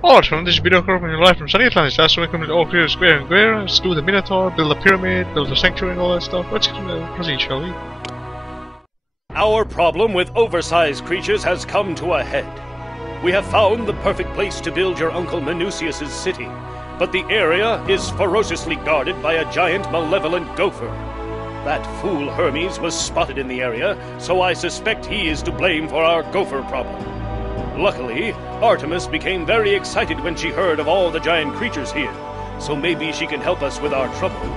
Alright, from this video covering live from sunny Atlantis, as we come to all clear square and square, slew the Minotaur, build a pyramid, build a sanctuary and all that stuff. Let's proceed, shall we? Our problem with oversized creatures has come to a head. We have found the perfect place to build your Uncle Minucius's city, but the area is ferociously guarded by a giant malevolent gopher. That fool Hermes was spotted in the area, so I suspect he is to blame for our gopher problem. Luckily, Artemis became very excited when she heard of all the giant creatures here, so maybe she can help us with our trouble.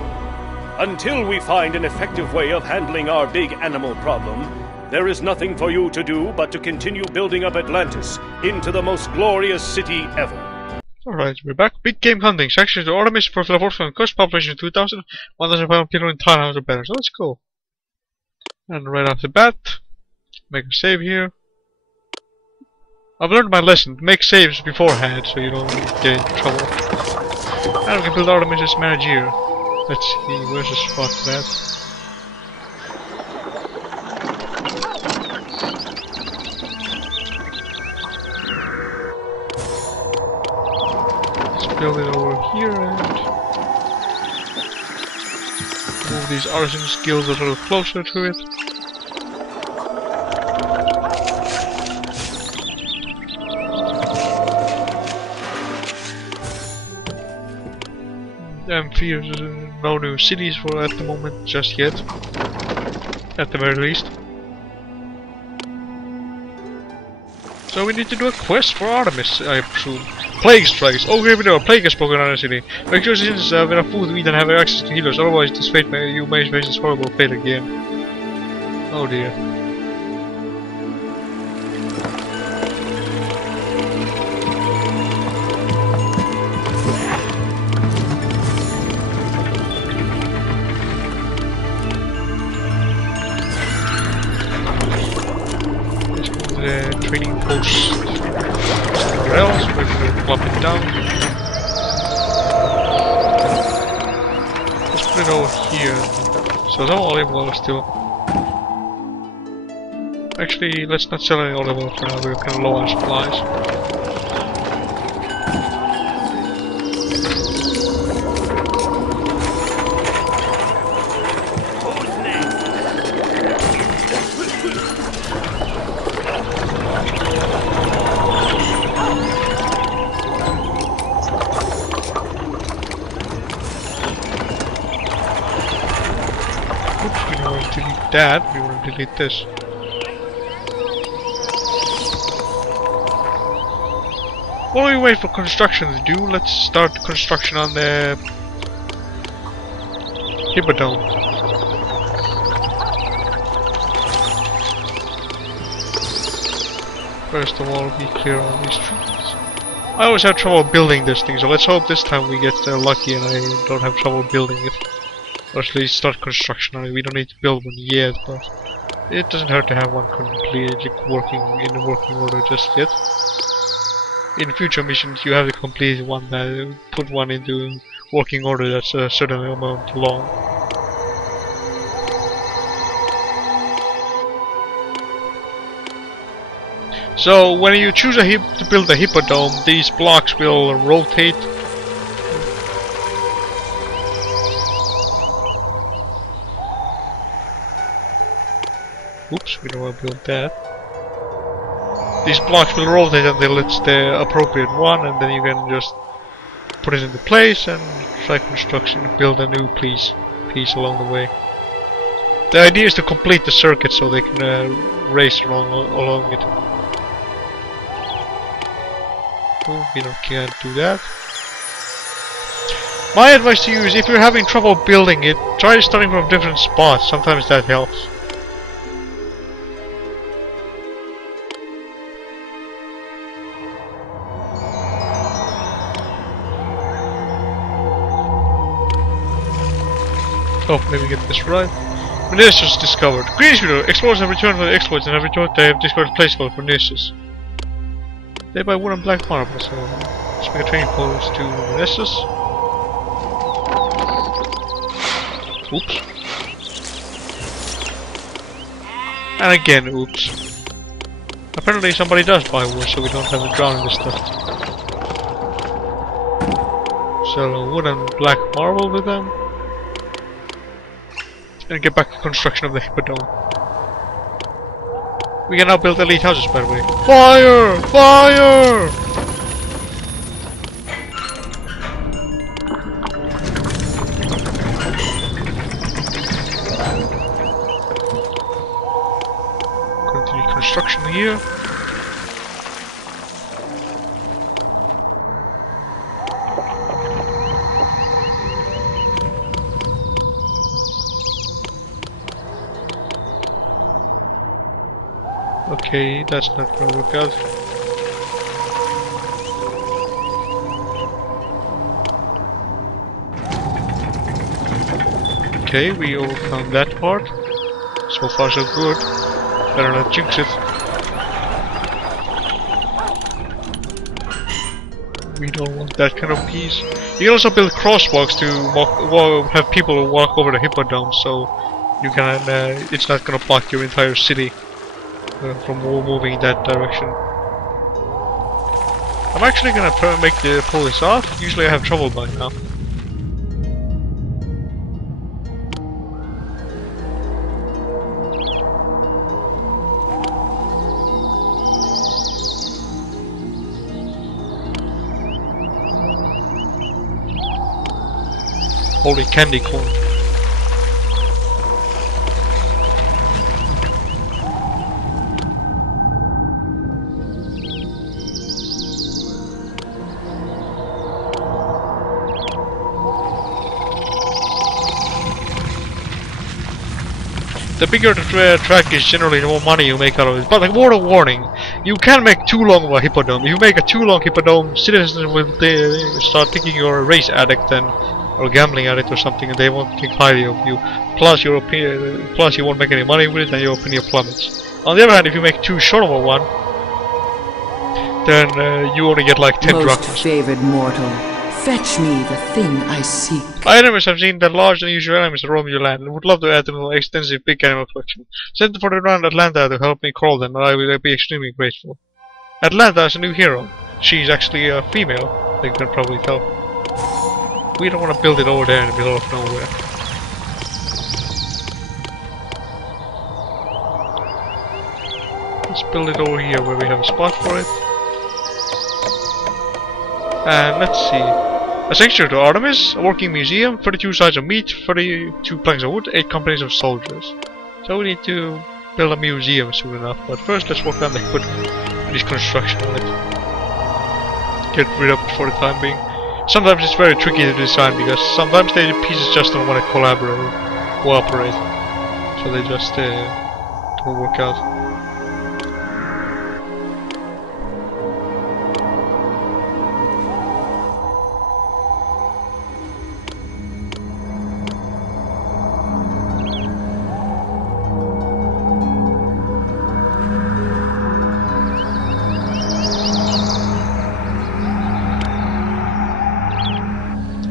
Until we find an effective way of handling our big animal problem, there is nothing for you to do but to continue building up Atlantis into the most glorious city ever. Alright, we're back. Big game hunting. Sections to Artemis, profit of Orphan, cost population 2000, 1,500 people in Thailand or better. So let's go. And right off the bat, make a save here. I've learned my lesson. Make saves beforehand so you don't get into trouble. And we can build Artemis as manager. Let's see, where's the spot for that? Let's build it over here and move these artisan skills a little closer to it. No new cities for at the moment, just yet. At the very least. So we need to do a quest for Artemis, I presume. Plague strikes. Oh, here we go. A plague has spoken on our city. Make sure since we have food to eat and have access to healers, otherwise this fate you may face this horrible fate again. Oh dear. Training post somewhere else, we're going to plop it down. Let's put it over here. So some olive oil still. Actually, let's not sell any olive oil for now, we're kind of low on supplies. That, we want to delete this. While we wait for construction to do, let's start construction on the Hippodome. First of all, be clear on these trees. I always have trouble building this thing, so let's hope this time we get lucky and I don't have trouble building it. Or at least start construction on it. We don't need to build one yet, but it doesn't hurt to have one completely working in working order just yet. In future missions, you have to complete one that put one into working order that's a certain amount long. So when you choose to build a hippodome, these blocks will rotate. Oops, we don't want to build that. These blocks will rotate until it's the appropriate one, and then you can just put it into place and try construction, build a new piece along the way. The idea is to complete the circuit so they can race along it. Oh, we can't do that. My advice to you is if you're having trouble building it, try starting from different spots, sometimes that helps. Oh, maybe get this right. Minucius discovered. Greetings, video. Explorers have returned from the exploits and have returned. They have discovered a place called Minucius. They buy wood and black marble, so let's make a training post to Minucius. Oops. And again, oops. Apparently somebody does buy wood, so we don't have to drown in this stuff. Sell wood and black marble with them. And get back to construction of the Hippodome. We can now build elite houses, by the way. Fire! Fire! Continue construction here. Okay, that's not gonna work out. Okay, we overcome that part. So far so good. Better not jinx it. We don't want that kind of peace. You can also build crosswalks to have people walk over the Hippodome, so you can. It's not gonna block your entire city. From moving in that direction. I'm actually gonna pull this off. Usually I have trouble by now. Holy candy corn. The bigger the track is, generally the more money you make out of it. But like, word of warning, you can make too long of a Hippodome. If you make a too long Hippodome, citizens will start thinking you're a race addict or gambling addict or something, and they won't think highly of you. Plus you won't make any money with it, and your opinion plummets. On the other hand, if you make too short of a one, then you only get like 10 drachmas. Most favored mortal, fetch me the thing I seek. Items have seen that large and unusual animals roam your land and would love to add to an extensive big animal collection. Send for the round Atlanta to help me crawl them, and I will be extremely grateful. Atlanta is a new hero. She's actually a female, they can probably tell. We don't want to build it over there in the middle of nowhere. Let's build it over here where we have a spot for it. And let's see. A sanctuary to Artemis, a working museum, 32 sides of meat, 32 planks of wood, 8 companies of soldiers. So we need to build a museum soon enough, but first let's work on the equipment and this construction on it. Get rid of it for the time being. Sometimes it's very tricky to design because sometimes the pieces just don't want to cooperate. So they just don't work out.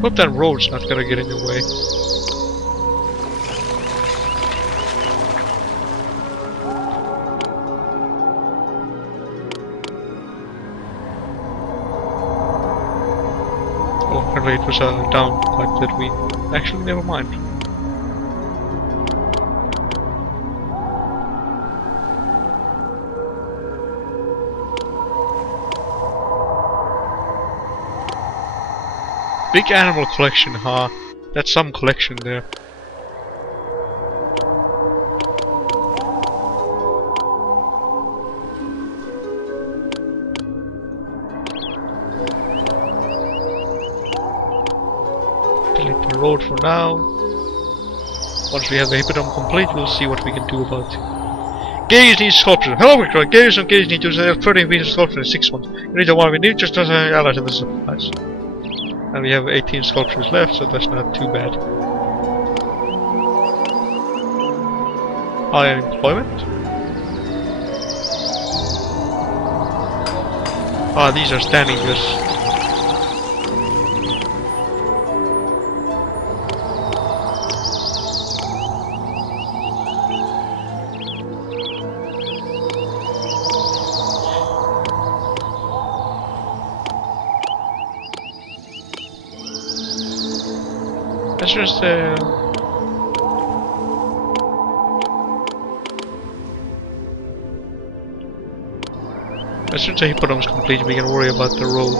Hope that road's not gonna get in the way. Oh, apparently it was a down pipe that we... Actually, never mind. Big animal collection, huh? That's some collection there. Delete the road for now. Once we have the Hippodome complete, we'll see what we can do about it. Gauge needs sculpture. Hello, Victor. Gauge and Gauge need to have 13 pieces of sculpture in 6 months. You need the one we need, just as allies in the supplies. And we have 18 sculptures left, so that's not too bad. High employment. Ah, these are standing just. Let's just as soon as the hippodrome is complete, we can worry about the road.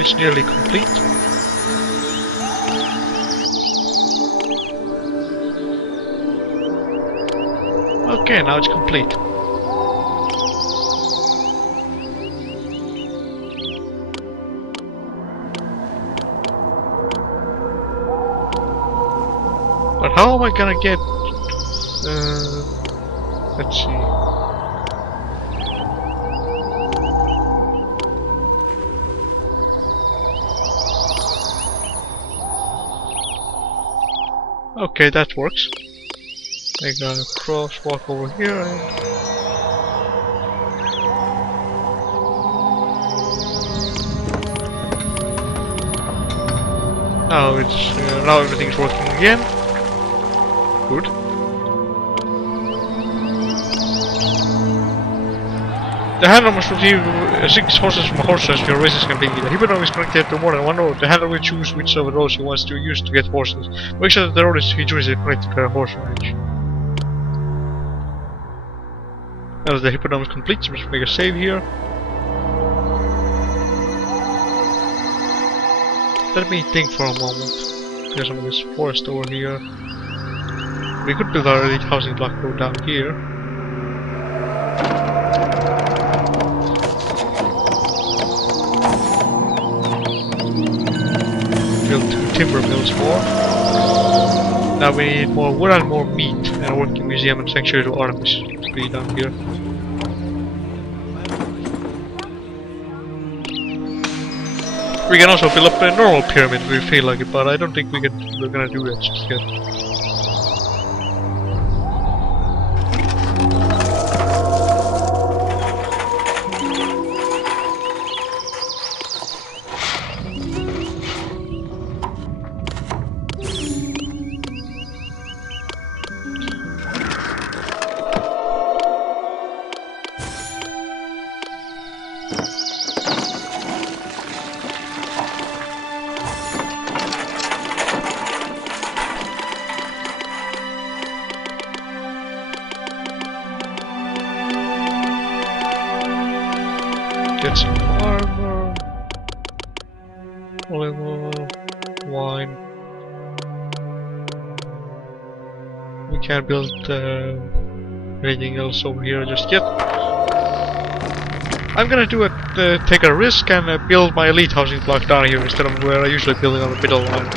It's nearly complete. Okay, now it's complete. But how am I gonna get... let's see. Okay, that works. I gotta crosswalk over here and... Now it's... now everything's working again. Good. The handler must retrieve 6 horses from a horse race your races can be. The hippodrome is connected to more than one road. The handler will choose which of the roads he wants to use to get horses. Make sure that the road he chooses is connected to a horse ranch. Now that the hippodrome is complete, so let's make a save here. Let me think for a moment. There's some of this forest over here. We could build our elite housing block road down here. Build 2 timber mills more. Now we need more wood and more meat, and a working museum and sanctuary to Artemis to be down here. We can also build up a normal pyramid if we feel like it, but I don't think we're gonna do that just yet. Get some armor, olive oil, wine. We can't build anything else over here just yet. I'm gonna do it, take a risk and build my elite housing block down here instead of where I usually build it on the middle line.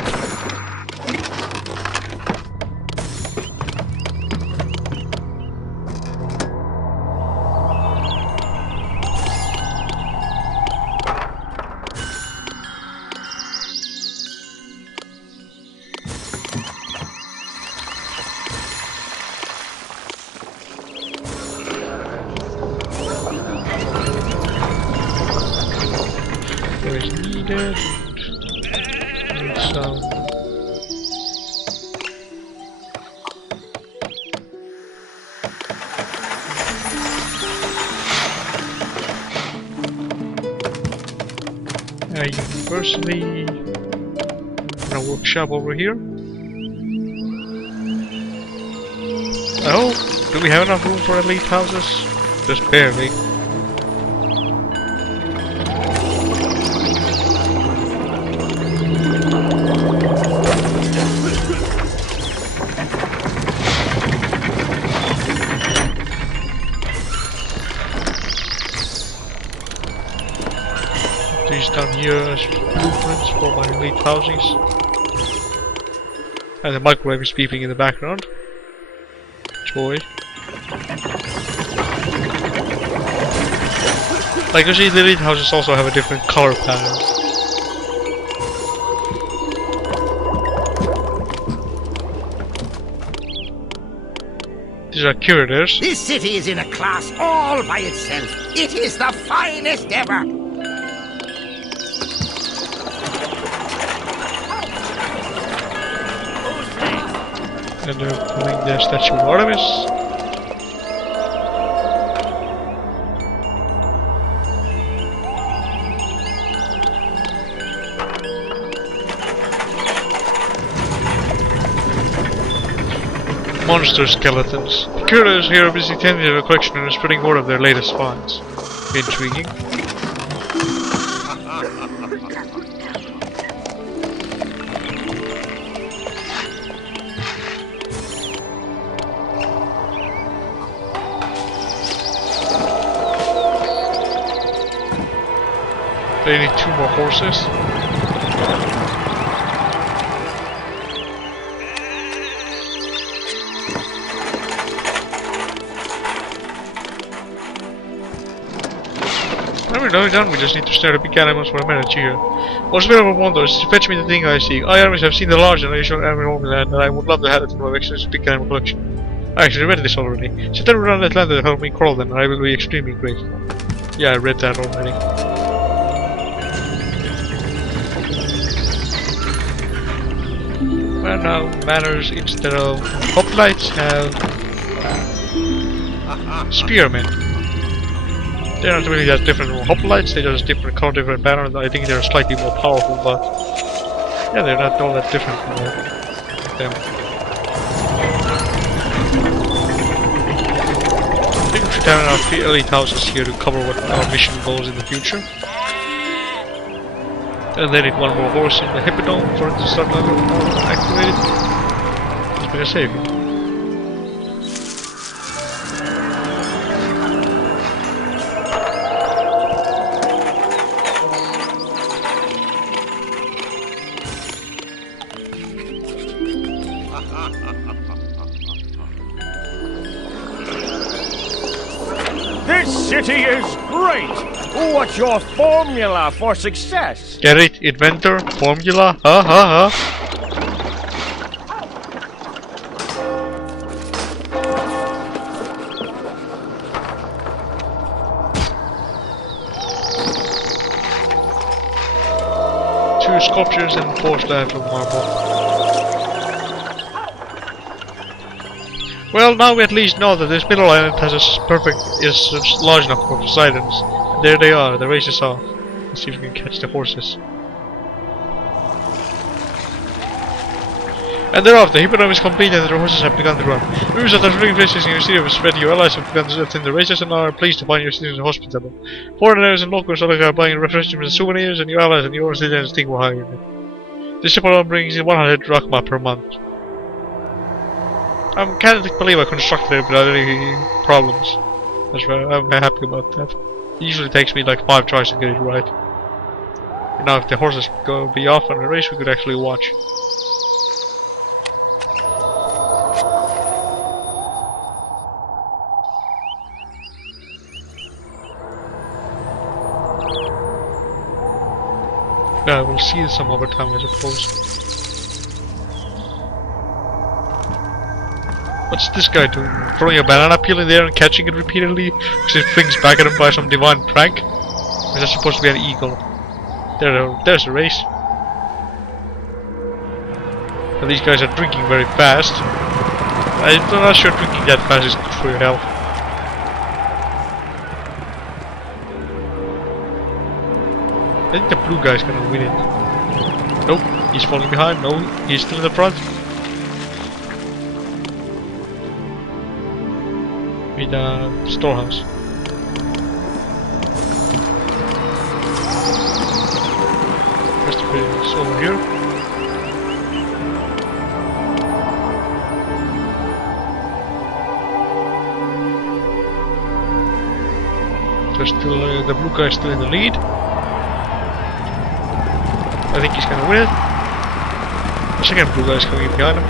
Needed. Need some. University. And a workshop over here. Oh, do we have enough room for elite houses? Just barely. These down here as blueprints for my elite housings. And the microwave is beeping in the background. Joy. Like you see, the elite houses also have a different color pattern. These are curators. This city is in a class all by itself. It is the finest ever. And they're pulling the statue of Artemis. Monster skeletons. The curators here are busy tending to the collection and spreading word of their latest finds. Intriguing. They need 2 more horses. When we're nearly done, we just need to stare at the big animals for a minute here. What's available for wonders is to fetch me the thing I seek. I, Artemis, have seen the large and unusual animal homeland, and I would love to have it in my extensive big animal collection. I actually read this already. Set around Atlanta to help me crawl them, and I will be extremely grateful. Yeah, I read that already. Well, now manners instead of hoplites have spearmen. They're not really that different from hoplites, they're just different color, different pattern. I think they're slightly more powerful, but yeah, they're not all that different from them. I think we should have enough elite houses here to cover what our mission goals in the future. And they need 1 more horse in the hippodrome for it to start activated. It's been a saving. This city is great! What's your formula for success? Get it? Inventor? Formula? Ha ha ha. Two sculptures and 4 slabs of marble. Well, now we at least know that this middle island has is large enough for Poseidons. And there they are, the race is off. Let's see if we can catch the horses. And they're off, the hippodrome is complete and the horses have begun to run. News that the living places in your city have spread, your allies have begun to attend the races and are pleased to find your citizens hospitable. Foreigners and locals are buying refreshments and souvenirs, and your allies and your citizens think we're hiring them. This hippodrome brings in 100 drachma per month. I can't believe I constructed it without any problems. That's right, I'm happy about that. It usually takes me like 5 tries to get it right. And now if the horses be off on the race, we could actually watch. Yeah, we'll see some other time, I suppose. What's this guy doing? Throwing a banana peel in there and catching it repeatedly because it flings back at him by some divine prank? Or is that supposed to be an eagle? There's a race. And these guys are drinking very fast. I'm not sure drinking that fast is good for your health. I think the blue guy's gonna win it. Nope, he's falling behind. No, he's still in the front. With the storehouse. First is over here. There's still the blue guy is still in the lead. I think he's gonna win it. The second blue guy is coming in behind him.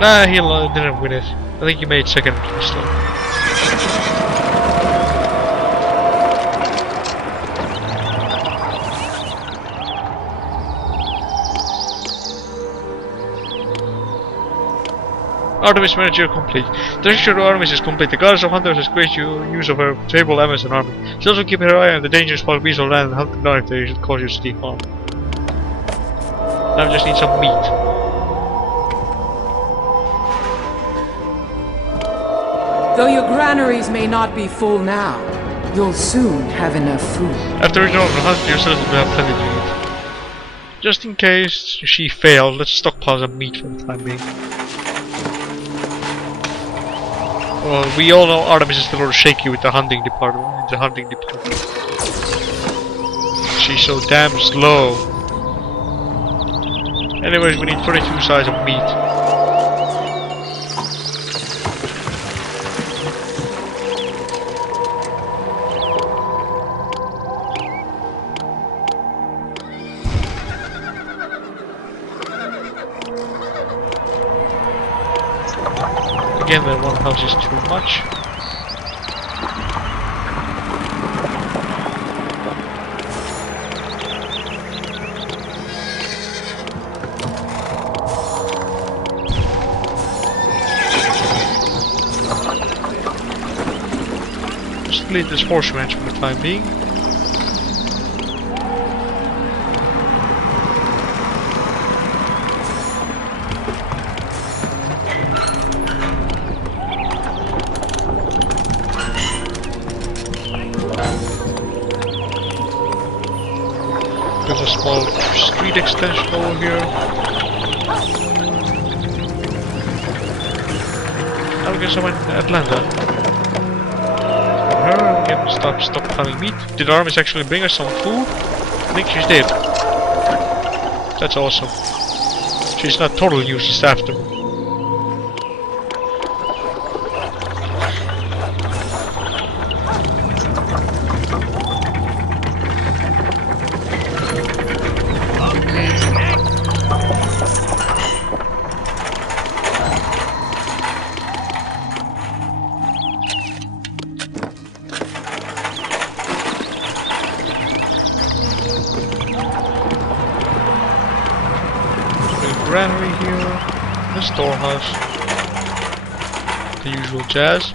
Nah, he didn't win it. I think he made second still. Artemis manager complete. The structure of Artemis is complete. The goddess of hunters has great use of her fabled Amazon army. She also keep her eye on the dangerous wild beasts of land and hunt them down if they should cause you steep harm. Now we just need some meat. Though your granaries may not be full now, You'll soon have enough food. After return of the hunt, your citizens will have plenty to eat. Just in case she fails, let's stockpile some meat for the time being. Well, we all know Artemis is a little shaky with the hunting department. She's so damn slow. Anyways, we need 32 size of meat. Again, that one house is too much. Just delete this horse ranch for the time being. There's a small street extension over here. I guess I'm in Atlanta. Her, we can start stockpiling meat. Did Artemis actually bring us some food? I think she did. That's awesome. She's not totally useless after. Granary here, the storehouse, the usual jazz.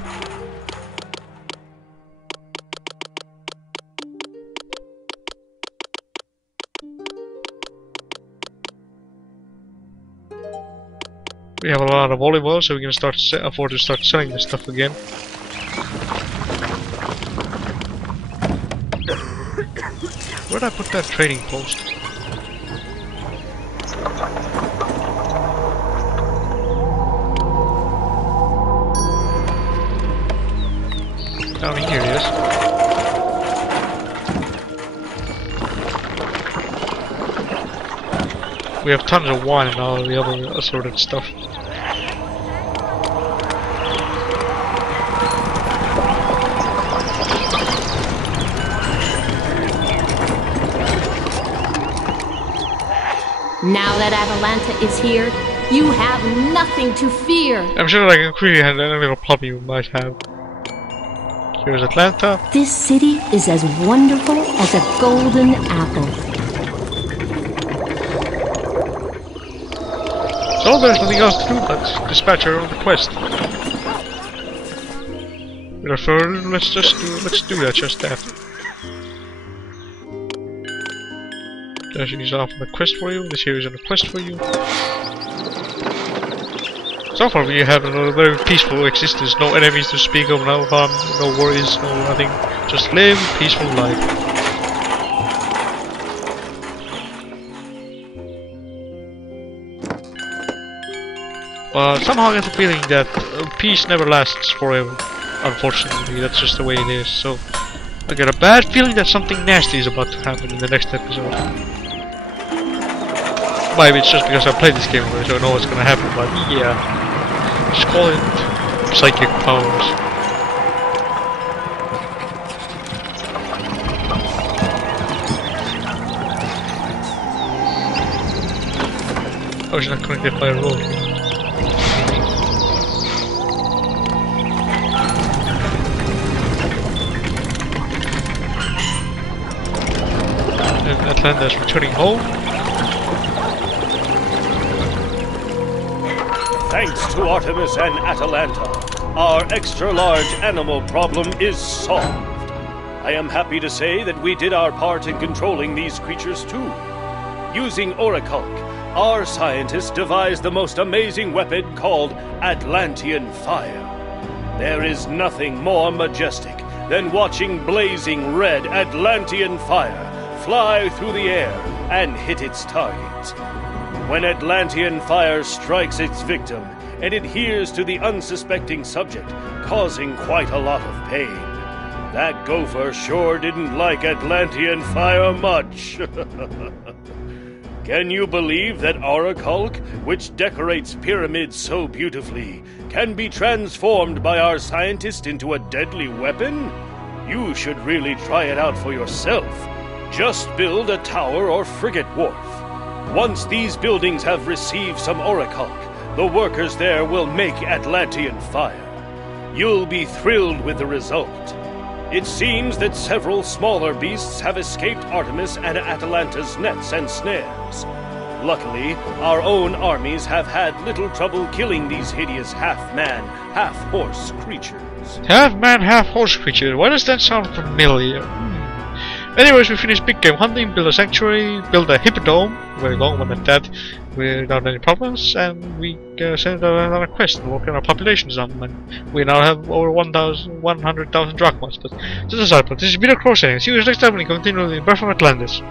We have a lot of olive oil, so we can afford to start selling this stuff again. Where'd I put that trading post? Down here it is. We have tons of wine and all the other assorted stuff. Now that Atalanta is here, you have nothing to fear. I'm sure like a query had any little puppy we might have. Here's Atlanta. This city is as wonderful as a golden apple. So there's nothing else to do but dispatch her on the quest. Without further, let's do that, just that. She's off on a quest for you. This here is on a quest for you. So far we have a very peaceful existence, no enemies to speak of, no harm, no worries, no nothing. Just live a peaceful life. But somehow I get the feeling that peace never lasts forever. Unfortunately, that's just the way it is. So I get a bad feeling that something nasty is about to happen in the next episode. Maybe it's just because I played this game already, so I know what's gonna happen, but yeah. Just call it psychic powers. Oh, she's not connected by a road. And Atlanta is returning home. Thanks to Artemis and Atalanta, our extra-large animal problem is solved. I am happy to say that we did our part in controlling these creatures too. Using Orichalc, our scientists devised the most amazing weapon called Atlantean Fire. There is nothing more majestic than watching blazing red Atlantean fire fly through the air and hit its target. When Atlantean fire strikes its victim, it adheres to the unsuspecting subject, causing quite a lot of pain. That gopher sure didn't like Atlantean fire much. Can you believe that Aurichalk, which decorates pyramids so beautifully, can be transformed by our scientist into a deadly weapon? You should really try it out for yourself. Just build a tower or frigate wharf. Once these buildings have received some Aurichalk, the workers there will make Atlantean fire. You'll be thrilled with the result. It seems that several smaller beasts have escaped Artemis and Atalanta's nets and snares. Luckily, our own armies have had little trouble killing these hideous half-man, half-horse creatures. Half-man, half-horse creature. Why does that sound familiar? Anyways, we finished big game hunting, build a sanctuary, build a hippodome, very long one at that, without any problems, and we sent out another quest and work on our population sum, and we now have over 100,000 drachmas. But this is our part. This is Video Crossing. See you next time when we continue the Master of Atlantis.